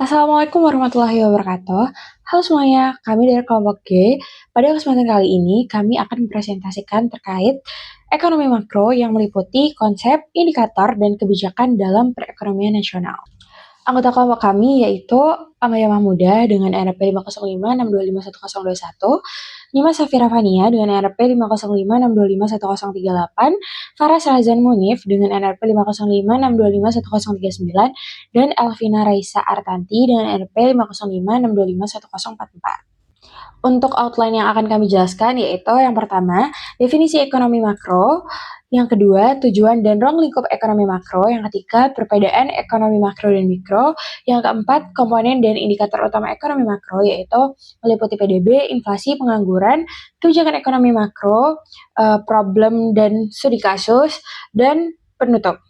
Assalamualaikum warahmatullahi wabarakatuh. Halo semuanya, kami dari kelompok G. Pada kesempatan kali ini, kami akan mempresentasikan terkait ekonomi makro yang meliputi konsep, indikator, dan kebijakan dalam perekonomian nasional. Anggota kelompok kami yaitu Amaya Mahmuda dengan NRP 505625121, Nima Safira Fania dengan NRP 505625138, Farah Salazan Munif dengan NRP 505625139, dan Elvina Raisa Artanti dengan NRP 505625144. Untuk outline yang akan kami jelaskan yaitu yang pertama, definisi ekonomi makro, yang kedua, tujuan dan ruang lingkup ekonomi makro, yang ketiga, perbedaan ekonomi makro dan mikro, yang keempat, komponen dan indikator utama ekonomi makro, yaitu meliputi PDB, inflasi, pengangguran, kebijakan ekonomi makro, problem dan studi kasus, dan penutup.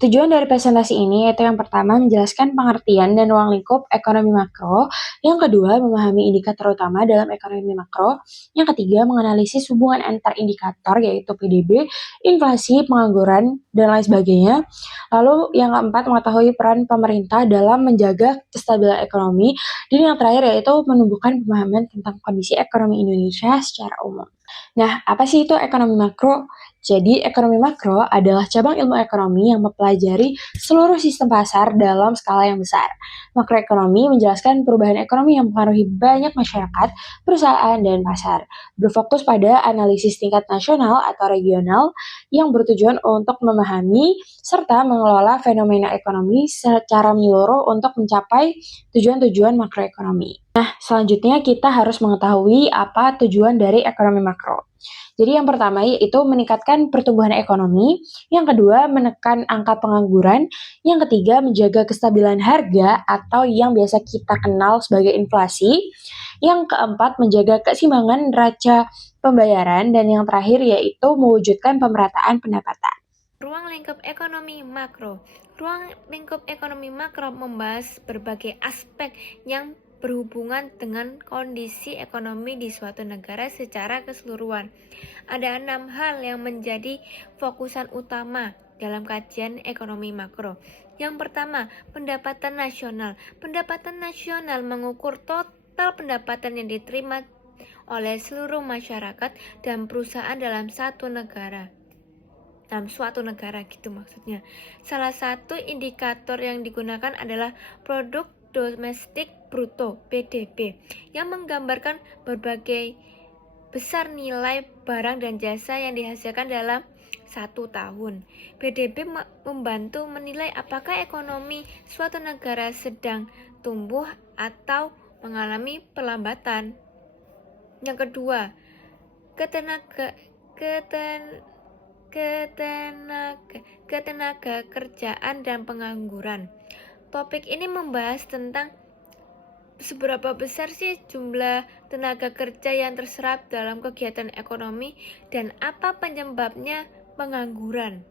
Tujuan dari presentasi ini yaitu yang pertama menjelaskan pengertian dan ruang lingkup ekonomi makro, yang kedua memahami indikator utama dalam ekonomi makro, yang ketiga menganalisis hubungan antar indikator yaitu PDB, inflasi, pengangguran, dan lain sebagainya. Lalu yang keempat mengetahui peran pemerintah dalam menjaga kestabilan ekonomi, dan yang terakhir yaitu menumbuhkan pemahaman tentang kondisi ekonomi Indonesia secara umum. Nah, apa sih itu ekonomi makro? Jadi, ekonomi makro adalah cabang ilmu ekonomi yang mempelajari seluruh sistem pasar dalam skala yang besar. Makroekonomi menjelaskan perubahan ekonomi yang mempengaruhi banyak masyarakat, perusahaan, dan pasar. Berfokus pada analisis tingkat nasional atau regional yang bertujuan untuk memahami serta mengelola fenomena ekonomi secara menyeluruh untuk mencapai tujuan-tujuan makroekonomi. Nah, selanjutnya kita harus mengetahui apa tujuan dari ekonomi makro. Jadi yang pertama yaitu meningkatkan pertumbuhan ekonomi, yang kedua menekan angka pengangguran, yang ketiga menjaga kestabilan harga atau yang biasa kita kenal sebagai inflasi, yang keempat menjaga keseimbangan neraca pembayaran, dan yang terakhir yaitu mewujudkan pemerataan pendapatan. Ruang lingkup ekonomi makro. Ruang lingkup ekonomi makro membahas berbagai aspek yang berhubungan dengan kondisi ekonomi di suatu negara secara keseluruhan. Ada 6 hal yang menjadi fokusan utama dalam kajian ekonomi makro. Yang pertama, pendapatan nasional. Pendapatan nasional mengukur total pendapatan yang diterima oleh seluruh masyarakat dan perusahaan dalam suatu negara gitu maksudnya. Salah satu indikator yang digunakan adalah produk domestik bruto (PDB) yang menggambarkan berbagai besar nilai barang dan jasa yang dihasilkan dalam satu tahun. PDB membantu menilai apakah ekonomi suatu negara sedang tumbuh atau mengalami perlambatan. Yang kedua, ketenaga kerjaan dan pengangguran. Topik ini membahas tentang seberapa besar sih jumlah tenaga kerja yang terserap dalam kegiatan ekonomi dan apa penyebabnya pengangguran.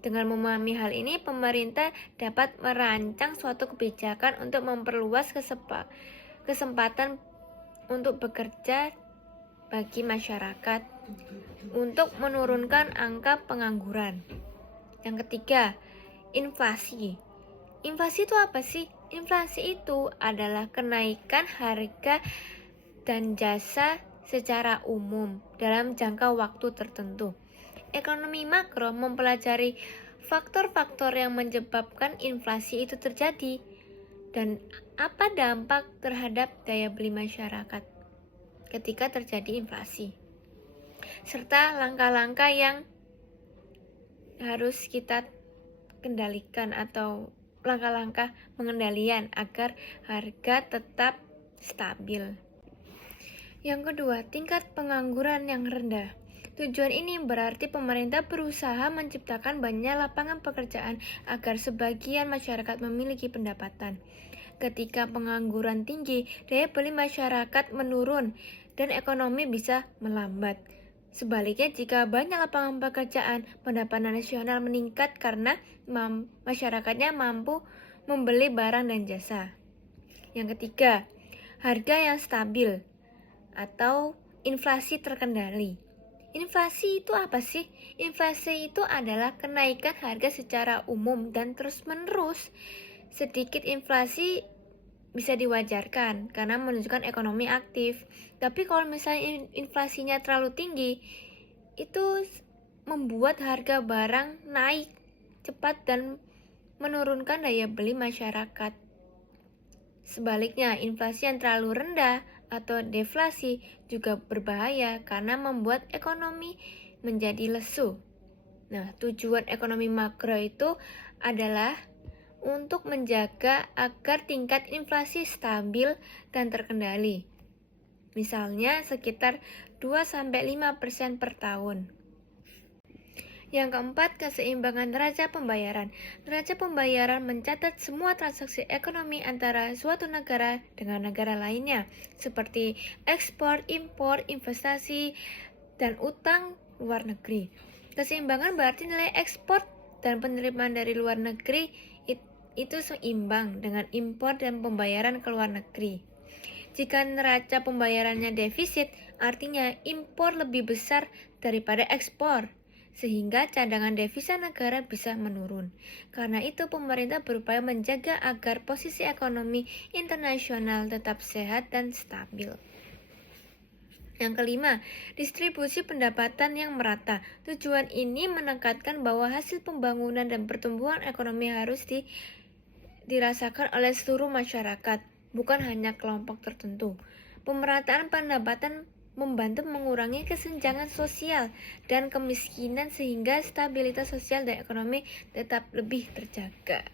Dengan memahami hal ini, pemerintah dapat merancang suatu kebijakan untuk memperluas kesempatan untuk bekerja bagi masyarakat untuk menurunkan angka pengangguran. Yang ketiga, inflasi. Inflasi itu apa sih? Inflasi itu adalah kenaikan harga dan jasa secara umum dalam jangka waktu tertentu. Ekonomi makro mempelajari faktor-faktor yang menyebabkan inflasi itu terjadi dan apa dampak terhadap daya beli masyarakat ketika terjadi inflasi, serta langkah-langkah yang harus kita kendalikan atau langkah-langkah pengendalian agar harga tetap stabil. Yang kedua, tingkat pengangguran yang rendah. Tujuan ini berarti pemerintah berusaha menciptakan banyak lapangan pekerjaan agar sebagian masyarakat memiliki pendapatan. Ketika pengangguran tinggi, daya beli masyarakat menurun dan ekonomi bisa melambat. Sebaliknya, jika banyak lapangan pekerjaan, pendapatan nasional meningkat karena masyarakatnya mampu membeli barang dan jasa. Yang ketiga, harga yang stabil atau inflasi terkendali. Inflasi itu apa sih? Inflasi itu adalah kenaikan harga secara umum dan terus-menerus. Sedikit inflasi bisa diwajarkan karena menunjukkan ekonomi aktif. Tapi kalau misalnya inflasinya terlalu tinggi, itu membuat harga barang naik cepat dan menurunkan daya beli masyarakat. Sebaliknya, inflasi yang terlalu rendah atau deflasi juga berbahaya karena membuat ekonomi menjadi lesu. Nah, tujuan ekonomi makro itu adalah untuk menjaga agar tingkat inflasi stabil dan terkendali. Misalnya sekitar 2-5% per tahun. Yang keempat, keseimbangan neraca pembayaran. Neraca pembayaran mencatat semua transaksi ekonomi antara suatu negara dengan negara lainnya, seperti ekspor, impor, investasi, dan utang luar negeri. Keseimbangan berarti nilai ekspor dan penerimaan dari luar negeri itu seimbang dengan impor dan pembayaran ke luar negeri. Jika neraca pembayarannya defisit, artinya impor lebih besar daripada ekspor, sehingga cadangan devisa negara bisa menurun. Karena itu, pemerintah berupaya menjaga agar posisi ekonomi internasional tetap sehat dan stabil. Yang kelima, distribusi pendapatan yang merata. Tujuan ini menekankan bahwa hasil pembangunan dan pertumbuhan ekonomi harus dirasakan oleh seluruh masyarakat, bukan hanya kelompok tertentu. Pemerataan pendapatan membantu mengurangi kesenjangan sosial dan kemiskinan sehingga stabilitas sosial dan ekonomi tetap lebih terjaga.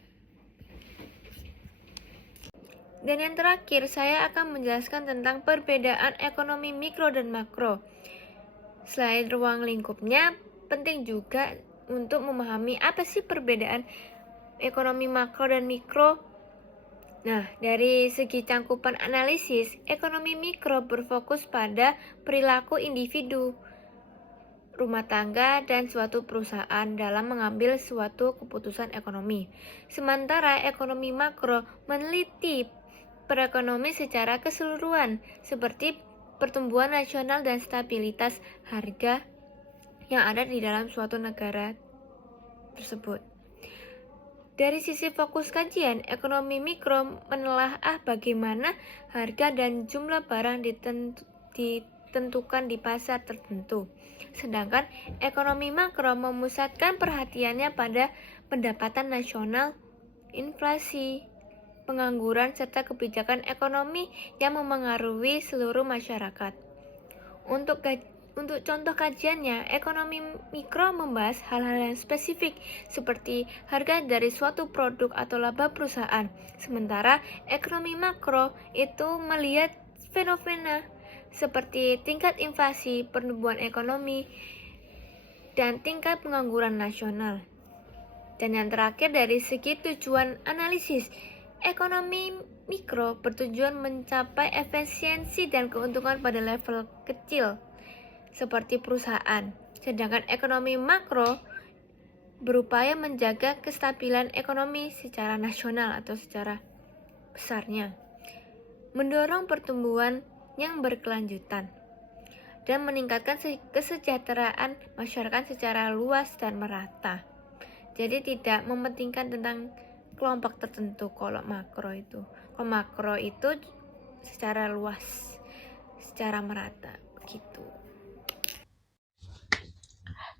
Dan yang terakhir, saya akan menjelaskan tentang perbedaan ekonomi mikro dan makro. Selain ruang lingkupnya, penting juga untuk memahami apa sih perbedaan ekonomi makro dan mikro. Nah, dari segi cangkupan analisis, ekonomi mikro berfokus pada perilaku individu, rumah tangga, dan suatu perusahaan dalam mengambil suatu keputusan ekonomi. Sementara ekonomi makro meneliti perekonomian secara keseluruhan, seperti pertumbuhan nasional dan stabilitas harga yang ada di dalam suatu negara tersebut. Dari sisi fokus kajian, ekonomi mikro menelaah bagaimana harga dan jumlah barang ditentukan di pasar tertentu. Sedangkan ekonomi makro memusatkan perhatiannya pada pendapatan nasional, inflasi, pengangguran, serta kebijakan ekonomi yang memengaruhi seluruh masyarakat. Untuk contoh kajiannya, ekonomi mikro membahas hal-hal yang spesifik seperti harga dari suatu produk atau laba perusahaan. Sementara ekonomi makro itu melihat fenomena seperti tingkat inflasi, pertumbuhan ekonomi, dan tingkat pengangguran nasional. Dan yang terakhir, dari segi tujuan analisis, ekonomi mikro bertujuan mencapai efisiensi dan keuntungan pada level kecil, seperti perusahaan. Sedangkan ekonomi makro berupaya menjaga kestabilan ekonomi secara nasional atau secara besarnya, mendorong pertumbuhan yang berkelanjutan, dan meningkatkan kesejahteraan masyarakat secara luas dan merata. Jadi tidak mementingkan tentang kelompok tertentu kalau makro itu. Kalau makro itu secara luas, secara merata, begitu.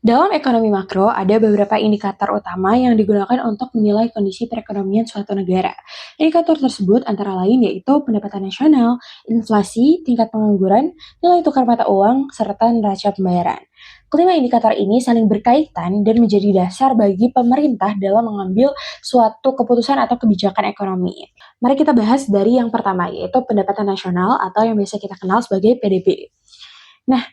Dalam ekonomi makro, ada beberapa indikator utama yang digunakan untuk menilai kondisi perekonomian suatu negara. Indikator tersebut antara lain yaitu pendapatan nasional, inflasi, tingkat pengangguran, nilai tukar mata uang, serta neraca pembayaran. Kelima indikator ini saling berkaitan dan menjadi dasar bagi pemerintah dalam mengambil suatu keputusan atau kebijakan ekonomi. Mari kita bahas dari yang pertama, yaitu pendapatan nasional atau yang biasa kita kenal sebagai PDB. Nah,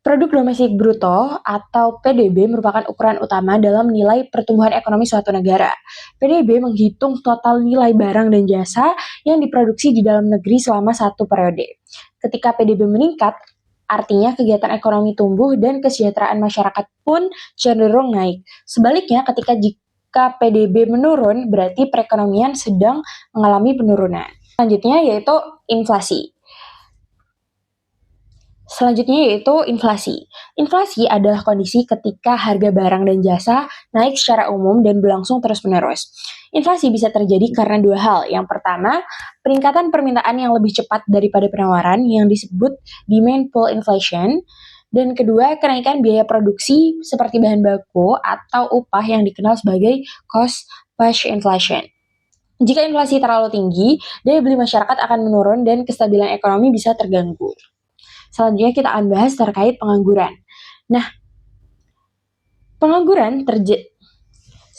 Produk domestik bruto atau PDB merupakan ukuran utama dalam menilai pertumbuhan ekonomi suatu negara. PDB menghitung total nilai barang dan jasa yang diproduksi di dalam negeri selama satu periode. Ketika PDB meningkat, artinya kegiatan ekonomi tumbuh dan kesejahteraan masyarakat pun cenderung naik. Sebaliknya, jika PDB menurun, berarti perekonomian sedang mengalami penurunan. Selanjutnya yaitu inflasi. Selanjutnya yaitu inflasi. Inflasi adalah kondisi ketika harga barang dan jasa naik secara umum dan berlangsung terus-menerus. Inflasi bisa terjadi karena dua hal. Yang pertama, peningkatan permintaan yang lebih cepat daripada penawaran yang disebut demand pull inflation. Dan kedua, kenaikan biaya produksi seperti bahan baku atau upah yang dikenal sebagai cost push inflation. Jika inflasi terlalu tinggi, daya beli masyarakat akan menurun dan kestabilan ekonomi bisa terganggu. Selanjutnya kita akan bahas terkait pengangguran. Nah, pengangguran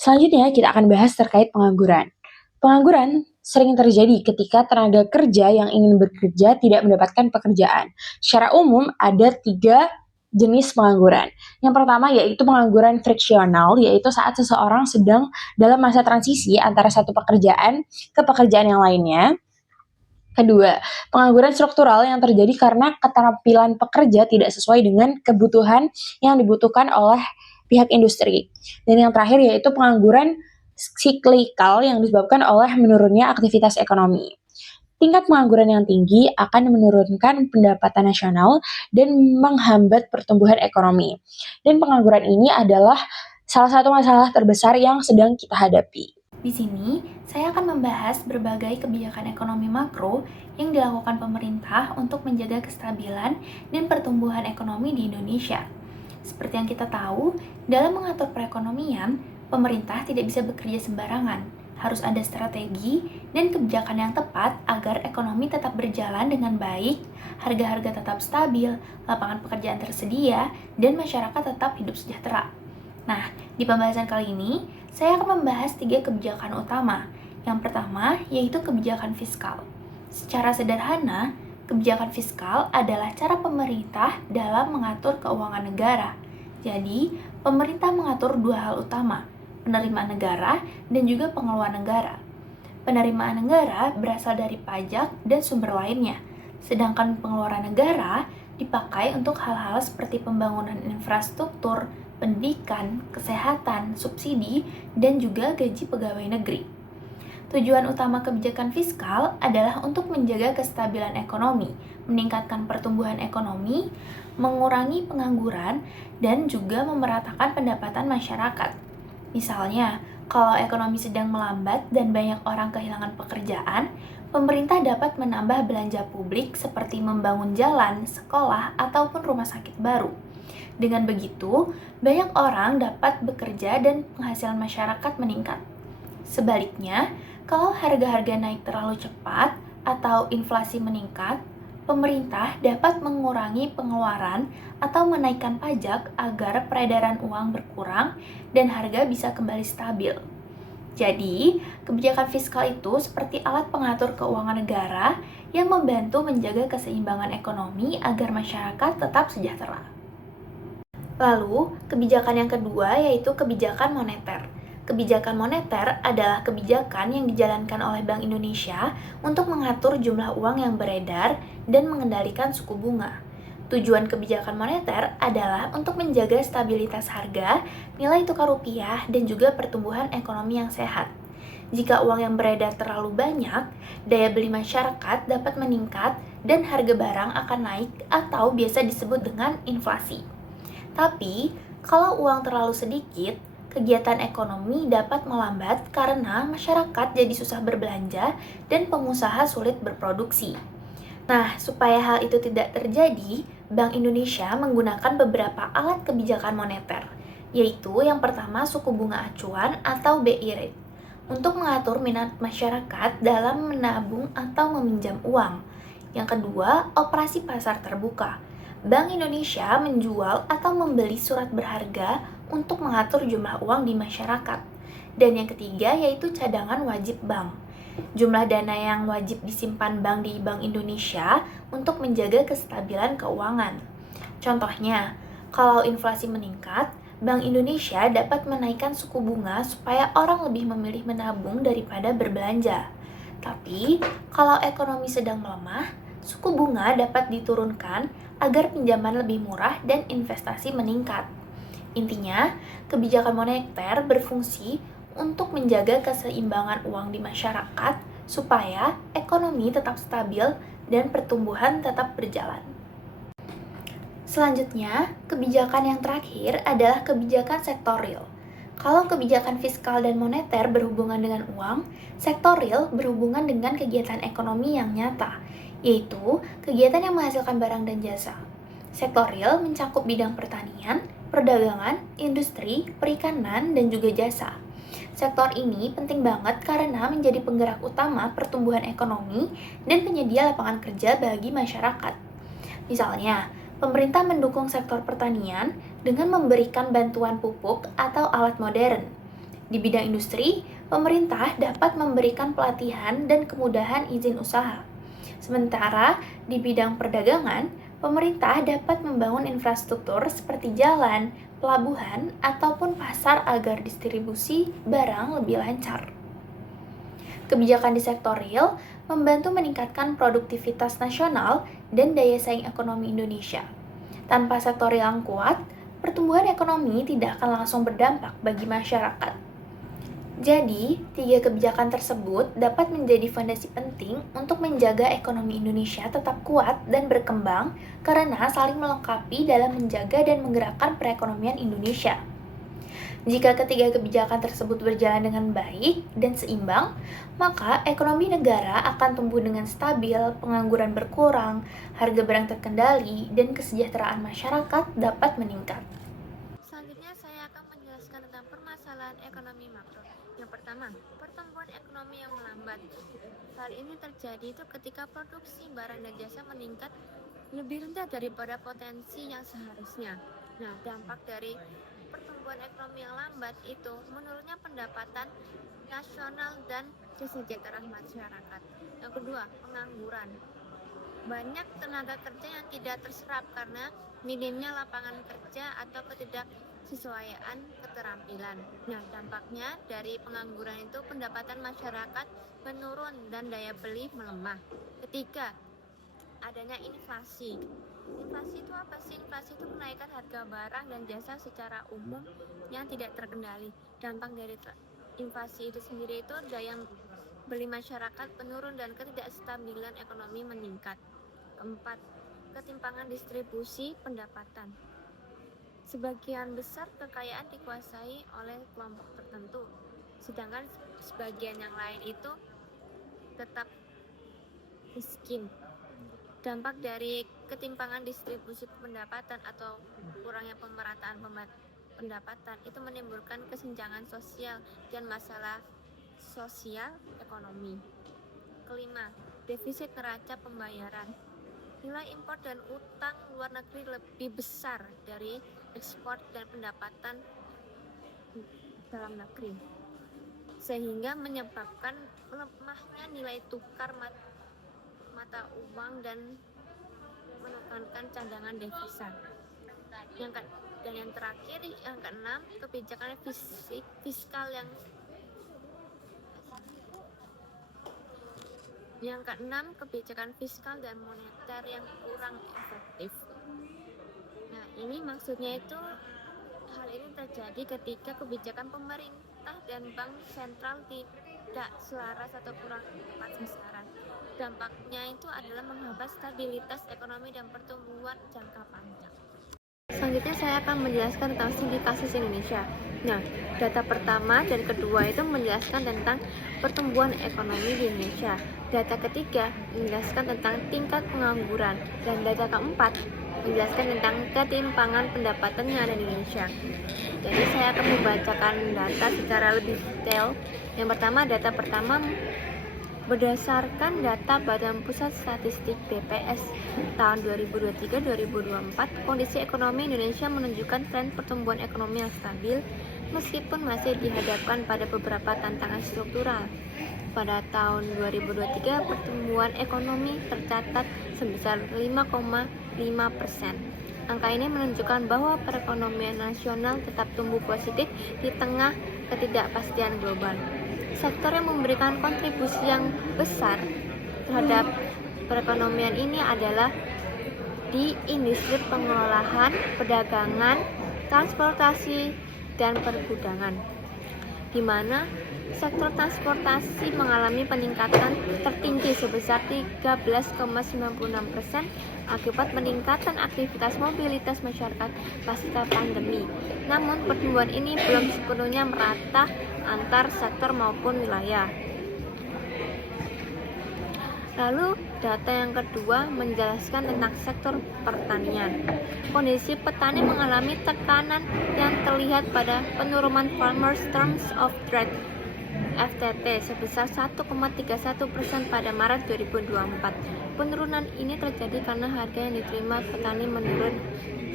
Selanjutnya kita akan bahas terkait pengangguran. Pengangguran sering terjadi ketika tenaga kerja yang ingin bekerja tidak mendapatkan pekerjaan. Secara umum ada 3 jenis pengangguran. Yang pertama yaitu pengangguran friksional, yaitu saat seseorang sedang dalam masa transisi antara satu pekerjaan ke pekerjaan yang lainnya. Kedua, pengangguran struktural yang terjadi karena keterampilan pekerja tidak sesuai dengan kebutuhan yang dibutuhkan oleh pihak industri. Dan yang terakhir yaitu pengangguran siklikal yang disebabkan oleh menurunnya aktivitas ekonomi. Tingkat pengangguran yang tinggi akan menurunkan pendapatan nasional dan menghambat pertumbuhan ekonomi. Dan pengangguran ini adalah salah satu masalah terbesar yang sedang kita hadapi. Di sini, saya akan membahas berbagai kebijakan ekonomi makro yang dilakukan pemerintah untuk menjaga kestabilan dan pertumbuhan ekonomi di Indonesia. Seperti yang kita tahu, dalam mengatur perekonomian, pemerintah tidak bisa bekerja sembarangan. Harus ada strategi dan kebijakan yang tepat agar ekonomi tetap berjalan dengan baik, harga-harga tetap stabil, lapangan pekerjaan tersedia, dan masyarakat tetap hidup sejahtera. Nah, di pembahasan kali ini, saya akan membahas 3 kebijakan utama. Yang pertama, yaitu kebijakan fiskal. Secara sederhana, kebijakan fiskal adalah cara pemerintah dalam mengatur keuangan negara. Jadi, pemerintah mengatur 2 hal utama, penerimaan negara dan juga pengeluaran negara. Penerimaan negara berasal dari pajak dan sumber lainnya, sedangkan pengeluaran negara dipakai untuk hal-hal seperti pembangunan infrastruktur, pendidikan, kesehatan, subsidi, dan juga gaji pegawai negeri. Tujuan utama kebijakan fiskal adalah untuk menjaga kestabilan ekonomi, meningkatkan pertumbuhan ekonomi, mengurangi pengangguran, dan juga memeratakan pendapatan masyarakat. Misalnya, kalau ekonomi sedang melambat dan banyak orang kehilangan pekerjaan, pemerintah dapat menambah belanja publik seperti membangun jalan, sekolah, ataupun rumah sakit baru. Dengan begitu, banyak orang dapat bekerja dan penghasilan masyarakat meningkat. Sebaliknya, kalau harga-harga naik terlalu cepat atau inflasi meningkat, pemerintah dapat mengurangi pengeluaran atau menaikkan pajak agar peredaran uang berkurang dan harga bisa kembali stabil. Jadi, kebijakan fiskal itu seperti alat pengatur keuangan negara yang membantu menjaga keseimbangan ekonomi agar masyarakat tetap sejahtera. Lalu, kebijakan yang kedua yaitu kebijakan moneter. Kebijakan moneter adalah kebijakan yang dijalankan oleh Bank Indonesia untuk mengatur jumlah uang yang beredar dan mengendalikan suku bunga. Tujuan kebijakan moneter adalah untuk menjaga stabilitas harga, nilai tukar rupiah, dan juga pertumbuhan ekonomi yang sehat. Jika uang yang beredar terlalu banyak, daya beli masyarakat dapat meningkat dan harga barang akan naik atau biasa disebut dengan inflasi. Tapi, kalau uang terlalu sedikit, kegiatan ekonomi dapat melambat karena masyarakat jadi susah berbelanja dan pengusaha sulit berproduksi. Nah, supaya hal itu tidak terjadi, Bank Indonesia menggunakan beberapa alat kebijakan moneter, yaitu yang pertama suku bunga acuan atau BI rate, untuk mengatur minat masyarakat dalam menabung atau meminjam uang. Yang kedua, operasi pasar terbuka. Bank Indonesia menjual atau membeli surat berharga untuk mengatur jumlah uang di masyarakat. Dan yang ketiga yaitu cadangan wajib bank. Jumlah dana yang wajib disimpan bank di Bank Indonesia untuk menjaga kestabilan keuangan. Contohnya, kalau inflasi meningkat, Bank Indonesia dapat menaikkan suku bunga supaya orang lebih memilih menabung daripada berbelanja. Tapi, kalau ekonomi sedang melemah, suku bunga dapat diturunkan agar pinjaman lebih murah dan investasi meningkat. Intinya, kebijakan moneter berfungsi untuk menjaga keseimbangan uang di masyarakat supaya ekonomi tetap stabil dan pertumbuhan tetap berjalan. Selanjutnya, kebijakan yang terakhir adalah kebijakan sektor real. Kalau kebijakan fiskal dan moneter berhubungan dengan uang, sektor real berhubungan dengan kegiatan ekonomi yang nyata, yaitu kegiatan yang menghasilkan barang dan jasa. Sektor real mencakup bidang pertanian, perdagangan, industri, perikanan, dan juga jasa. Sektor ini penting banget karena menjadi penggerak utama pertumbuhan ekonomi dan penyedia lapangan kerja bagi masyarakat. Misalnya, pemerintah mendukung sektor pertanian dengan memberikan bantuan pupuk atau alat modern. Di bidang industri, pemerintah dapat memberikan pelatihan dan kemudahan izin usaha. Sementara di bidang perdagangan, pemerintah dapat membangun infrastruktur seperti jalan, pelabuhan, ataupun pasar agar distribusi barang lebih lancar. Kebijakan di sektor real membantu meningkatkan produktivitas nasional dan daya saing ekonomi Indonesia. Tanpa sektor real yang kuat, pertumbuhan ekonomi tidak akan langsung berdampak bagi masyarakat. Jadi, 3 kebijakan tersebut dapat menjadi fondasi penting untuk menjaga ekonomi Indonesia tetap kuat dan berkembang karena saling melengkapi dalam menjaga dan menggerakkan perekonomian Indonesia. Jika ketiga kebijakan tersebut berjalan dengan baik dan seimbang, maka ekonomi negara akan tumbuh dengan stabil, pengangguran berkurang, harga barang terkendali, dan kesejahteraan masyarakat dapat meningkat. Selanjutnya saya akan menjelaskan tentang permasalahan ekonomi makro. Yang pertama, pertumbuhan ekonomi yang melambat. Hal ini terjadi itu ketika produksi barang dan jasa meningkat lebih rendah daripada potensi yang seharusnya. Nah, dampak dari pertumbuhan ekonomi yang lambat itu menurunnya pendapatan nasional dan kesejahteraan masyarakat. Yang kedua, pengangguran. Banyak tenaga kerja yang tidak terserap karena minimnya lapangan kerja atau ketidaksesuaian keterampilan. Nah, dampaknya dari pengangguran itu pendapatan masyarakat menurun dan daya beli melemah. Ketiga, adanya inflasi. Inflasi itu apa sih? Inflasi itu kenaikan harga barang dan jasa secara umum yang tidak terkendali. Dampak dari inflasi itu sendiri itu daya beli masyarakat menurun dan ketidakstabilan ekonomi meningkat. Keempat, ketimpangan distribusi pendapatan. Sebagian besar kekayaan dikuasai oleh kelompok tertentu, sedangkan sebagian yang lain itu tetap miskin. Dampak dari ketimpangan distribusi pendapatan atau kurangnya pemerataan pendapatan itu menimbulkan kesenjangan sosial dan masalah sosial ekonomi. Kelima, defisit neraca pembayaran. Nilai impor dan utang luar negeri lebih besar dari ekspor dan pendapatan dalam negeri, sehingga menyebabkan melemahnya nilai tukar mata uang dan menekankan cadangan devisa. Dan yang terakhir, yang keenam, kebijakan fiskal yang keenam, kebijakan fiskal dan moneter yang kurang efektif. Nah, ini maksudnya itu hal ini terjadi ketika kebijakan pemerintah dan bank sentral tidak selaras atau kurang tepat sasaran. Dampaknya itu adalah menghambat stabilitas ekonomi dan pertumbuhan jangka panjang. Selanjutnya saya akan menjelaskan tentang studi kasus Indonesia. Nah, data pertama dan kedua itu menjelaskan tentang pertumbuhan ekonomi di Indonesia. Data ketiga menjelaskan tentang tingkat pengangguran, dan data keempat menjelaskan tentang ketimpangan pendapatan yang ada di Indonesia. Jadi saya akan membacakan data secara lebih detail. Yang pertama, data pertama berdasarkan data Badan Pusat Statistik BPS tahun 2023-2024, kondisi ekonomi Indonesia menunjukkan tren pertumbuhan ekonomi yang stabil meskipun masih dihadapkan pada beberapa tantangan struktural. Pada tahun 2023, pertumbuhan ekonomi tercatat sebesar 5,5%. Angka ini menunjukkan bahwa perekonomian nasional tetap tumbuh positif di tengah ketidakpastian global. Sektor yang memberikan kontribusi yang besar terhadap perekonomian ini adalah di industri pengolahan, perdagangan, transportasi, dan pergudangan, di mana sektor transportasi mengalami peningkatan tertinggi sebesar 13,96% akibat peningkatan aktivitas mobilitas masyarakat pasca pandemi. Namun, pertumbuhan ini belum sepenuhnya merata antar sektor maupun wilayah. Lalu, data yang kedua menjelaskan tentang sektor pertanian. Kondisi petani mengalami tekanan yang terlihat pada penurunan Farmers Terms of Trade (FTT) sebesar 1,31% pada Maret 2024. Penurunan ini terjadi karena harga yang diterima petani menurun,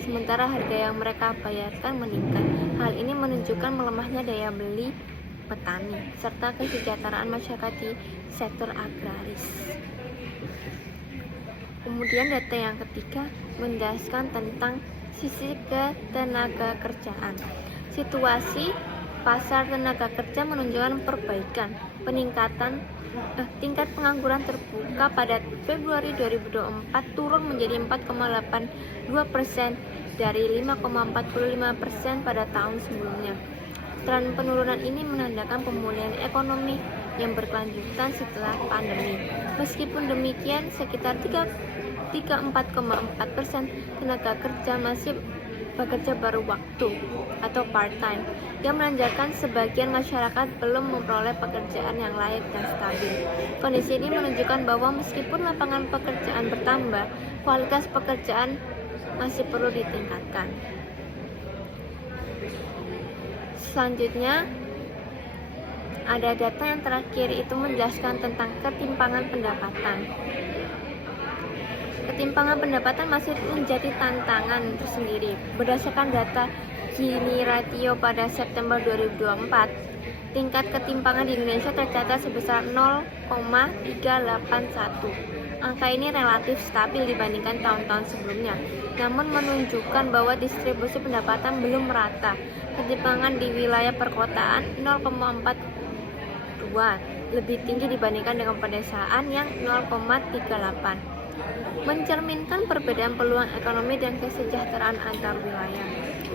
sementara harga yang mereka bayarkan meningkat. Hal ini menunjukkan melemahnya daya beli petani, serta kesejahteraan masyarakat di sektor agraris. Kemudian data yang ketiga menjelaskan tentang sisi ketenaga kerjaan. Situasi pasar tenaga kerja menunjukkan perbaikan. Tingkat pengangguran terbuka pada Februari 2024 turun menjadi 4,82% dari 5,45% pada tahun sebelumnya. Tren penurunan ini menandakan pemulihan ekonomi yang berkelanjutan setelah pandemi. Meskipun demikian, sekitar 34,4% tenaga kerja masih bekerja baru waktu atau part-time, yang menandakan sebagian masyarakat belum memperoleh pekerjaan yang layak dan stabil. Kondisi ini menunjukkan bahwa meskipun lapangan pekerjaan bertambah, kualitas pekerjaan masih perlu ditingkatkan. Selanjutnya, ada data yang terakhir, itu menjelaskan tentang ketimpangan pendapatan. Ketimpangan pendapatan masih menjadi tantangan tersendiri. Berdasarkan data Gini Ratio pada September 2024, tingkat ketimpangan di Indonesia tercatat sebesar 0,381. Angka ini relatif stabil dibandingkan tahun-tahun sebelumnya, namun menunjukkan bahwa distribusi pendapatan belum merata. Ketimpangan di wilayah perkotaan 0,42, lebih tinggi dibandingkan dengan pedesaan yang 0,38. Mencerminkan perbedaan peluang ekonomi dan kesejahteraan antar wilayah.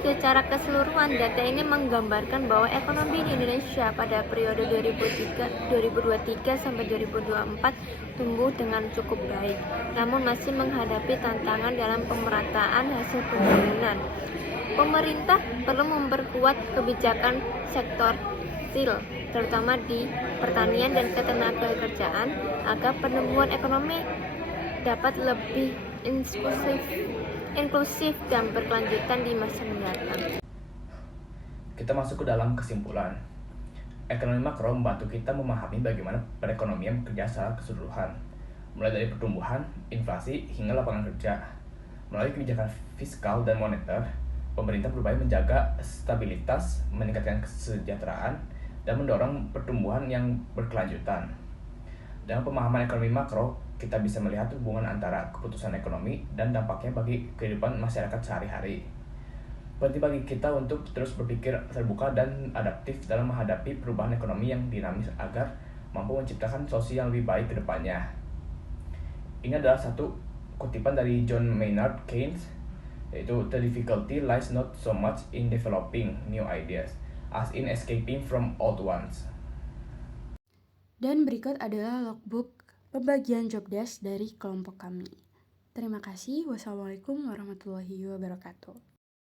Secara keseluruhan, data ini menggambarkan bahwa ekonomi di Indonesia pada periode 2023 sampai 2024 tumbuh dengan cukup baik, namun masih menghadapi tantangan dalam pemerataan hasil pembangunan. Pemerintah perlu memperkuat kebijakan sektor real, terutama di pertanian dan ketenagakerjaan, agar pertumbuhan ekonomi dapat lebih inklusif dan berkelanjutan di masa mendatang. Kita masuk ke dalam kesimpulan. Ekonomi makro membantu kita memahami bagaimana perekonomian bekerja secara keseluruhan, mulai dari pertumbuhan, inflasi, hingga lapangan kerja. Melalui kebijakan fiskal dan moneter, pemerintah berupaya menjaga stabilitas, meningkatkan kesejahteraan, dan mendorong pertumbuhan yang berkelanjutan. Dalam pemahaman ekonomi makro, kita bisa melihat hubungan antara keputusan ekonomi dan dampaknya bagi kehidupan masyarakat sehari-hari. Penting bagi kita untuk terus berpikir terbuka dan adaptif dalam menghadapi perubahan ekonomi yang dinamis agar mampu menciptakan solusi yang lebih baik ke depannya. Ini adalah satu kutipan dari John Maynard Keynes, yaitu "The difficulty lies not so much in developing new ideas as in escaping from old ones." Dan berikut adalah logbook pembagian job desk dari kelompok kami. Terima kasih. Wassalamualaikum warahmatullahi wabarakatuh.